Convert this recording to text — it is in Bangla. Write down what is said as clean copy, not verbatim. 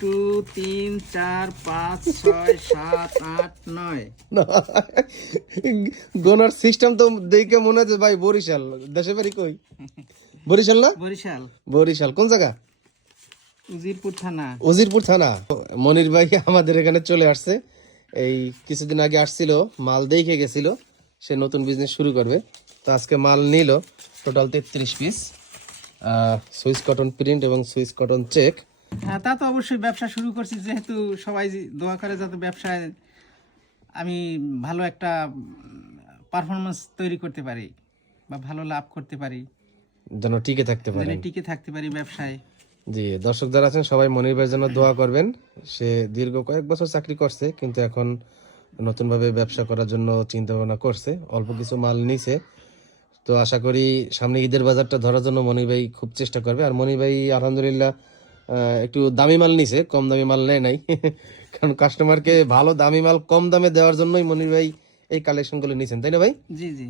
2 3 4 5 6 7 8 9 গোনার সিস্টেম তো দেখে মনে হচ্ছে ভাই বরিশাল। দেশে বাড়ি কই? বরিশাল না? বরিশাল বরিশাল কোন জায়গা? উজিরপুর থানা। উজিরপুর থানা। মনির ভাই আমাদের এখানে চলে আসছে। এই কিছুদিন আগে আসছিল, মাল দেখে গেছিল, সে নতুন বিজনেস শুরু করবে। তো আজকে মাল নিল total 33 piece, Swiss cotton print এবং সুইস কটন চেক। হ্যাঁ, তা তো অবশ্যই ব্যবসা শুরু করছি, যেহেতু সবাই দোয়া করে যাতে ব্যবসায় আমি ভালো একটা পারফরমেন্স তৈরি করতে পারি বা ভালো লাভ করতে পারি, যেন টিকে থাকতে যেন পারেন। টিকে থাকতে পারি ব্যবসায়। জি, দর্শক যারা আছেন সবাই মনির ভাইয়ের জন্য দোয়া করবেন। সে দীর্ঘ কয়েক বছর চাকরি করছে, কিন্তু এখন নতুনভাবে ব্যবসা করার জন্য চিন্তা ভাবনা করছে। অল্প কিছু মাল নিছে, তো আশা করি সামনে ঈদের বাজারটা ধরার জন্য মনির ভাই খুব চেষ্টা করবে। আর মনির ভাই আলহামদুলিল্লাহ একটু দামি মাল নিছে, কম দামি মাল নেয় নাই। কারণ কাস্টমারকে ভালো দামি মাল কম দামে দেওয়ার জন্যই মনির ভাই এই কালেকশনগুলো নিছেন, তাই না ভাই? জি জি।